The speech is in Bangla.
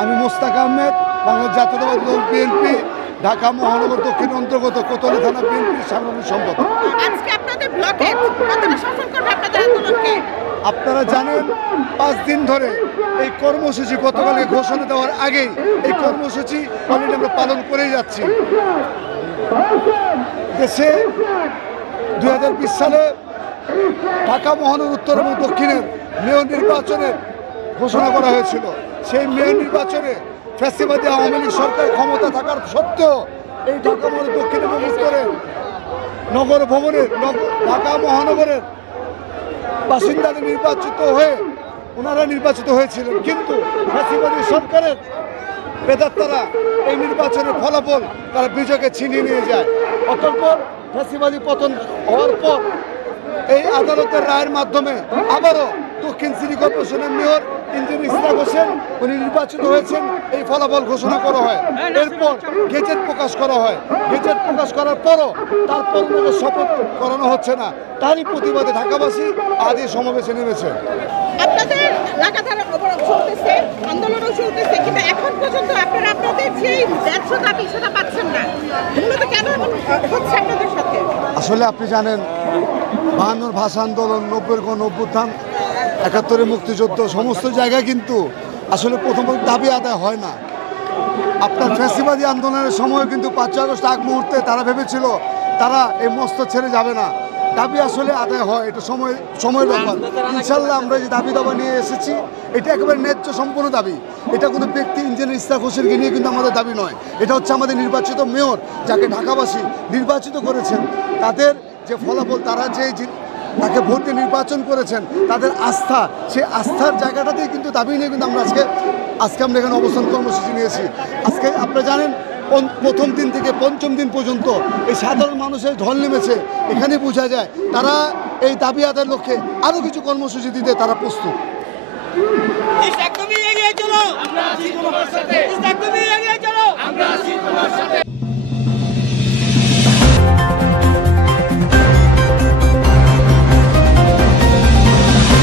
আমি মোস্তাক আহমেদ, বাংলাদেশ জাতীয়তাবাদী দল বিএনপি, ঢাকা মহানগর দক্ষিণ অন্তর্গত কোতোয়ালি থানা বিএনপির সাধারণ সম্পাদক। আপনারা জানেন 5 দিন ধরে এই কর্মসূচি গতকালকে ঘোষণা দেওয়ার আগেই এই কর্মসূচি অলরেডি আমরা পালন করেই যাচ্ছি। দেশে 2020 সালে ঢাকা মহানগর উত্তর এবং দক্ষিণের মেয়র নির্বাচনের ঘোষণা করা হয়েছিল। সেই মেয়র নির্বাচনে ফ্যাসিবাদী আওয়ামী লীগ সরকার ক্ষমতা থাকার সত্ত্বেও এই ঢাকা মহানগর দক্ষিণ এবং উত্তরের নগর ভবনের ঢাকা মহানগরের বাসিন্দাদের ওনারা নির্বাচিত হয়েছিলেন, কিন্তু ফ্যাসিবাদী সরকারের প্রেতাত্মারা এই নির্বাচনের ফলাফল তারা বিজয়কে ছিনিয়ে নিয়ে যায়। অতঃপর ফ্যাসিবাদী পতন হওয়ার পর এই আদালতের রায়ের মাধ্যমে আবারও দক্ষিণ সিটি কর্পোরেশনের মেয়র ইঞ্জিনিয়ার ইশরাক হোসেন উনি নির্বাচিত হয়েছেন। এই ফলাফল ঘোষণা করা হয়, এরপর গেজেট প্রকাশ করা হয়। গেজেট প্রকাশ করার পরও তারপর কোনো শপথ করানো হচ্ছে না। তারই প্রতিবাদে ঢাকাবাসী আজ এই সমাবেশে নেমেছে। আপনাদের লাগাতার অবরোধ চলতেছে, আন্দোলনও চলতেছে, কিন্তু এখন পর্যন্ত আপনারা আপনাদের সেই ব্যর্থতা পিছুটা পাচ্ছেন না। মূলত কেন হচ্ছে আপনাদের সাথে? আসলে আপনি জানেন 52 ভাষা আন্দোলন, 90-এর গণ অভ্যুত্থান, 71-এর মুক্তিযুদ্ধ, সমস্ত জায়গায় কিন্তু আসলে প্রথম দাবি আদায় হয় না। আপনার ফ্যাসিবাদী আন্দোলনের সময় কিন্তু 5 আগস্ট আগ মুহূর্তে তারা ভেবেছিল তারা এই মস্ত ছেড়ে যাবে না। দাবি আসলে আদায় হয়, এটা সময়ের ব্যাপার। ইনশাল্লাহ আমরা যে দাবি দাবা নিয়ে এসেছি এটা একেবারে ন্যায্য সম্পূর্ণ দাবি। এটা কোনো ব্যক্তি ইঞ্জিনিয়ার ইশরাক হোসেনকে নিয়ে কিন্তু আমাদের দাবি নয়। এটা হচ্ছে আমাদের নির্বাচিত মেয়র, যাকে ঢাকাবাসী নির্বাচিত করেছেন, তাদের যে ফলাফল, তারা যে তাকে ভোট দিয়ে নির্বাচন করেছেন, তাদের আস্থা, সেই আস্থার জায়গাটাতেই কিন্তু দাবি নিয়ে কিন্তু আমরা আজকে আমরা এখানে অবস্থান কর্মসূচি নিয়েছি। আজকে আপনারা জানেন প্রথম দিন থেকে পঞ্চম দিন পর্যন্ত এই সাধারণ মানুষের ঢল নেমেছে। এখানে বোঝা যায় তারা এই দাবি আদায়ের লক্ষ্যে আরও কিছু কর্মসূচি দিতে তারা প্রস্তুত। এগিয়ে চলো, আমরা আছি তোমার সাথে। এগিয়ে চলো, আমরা আছি তোমার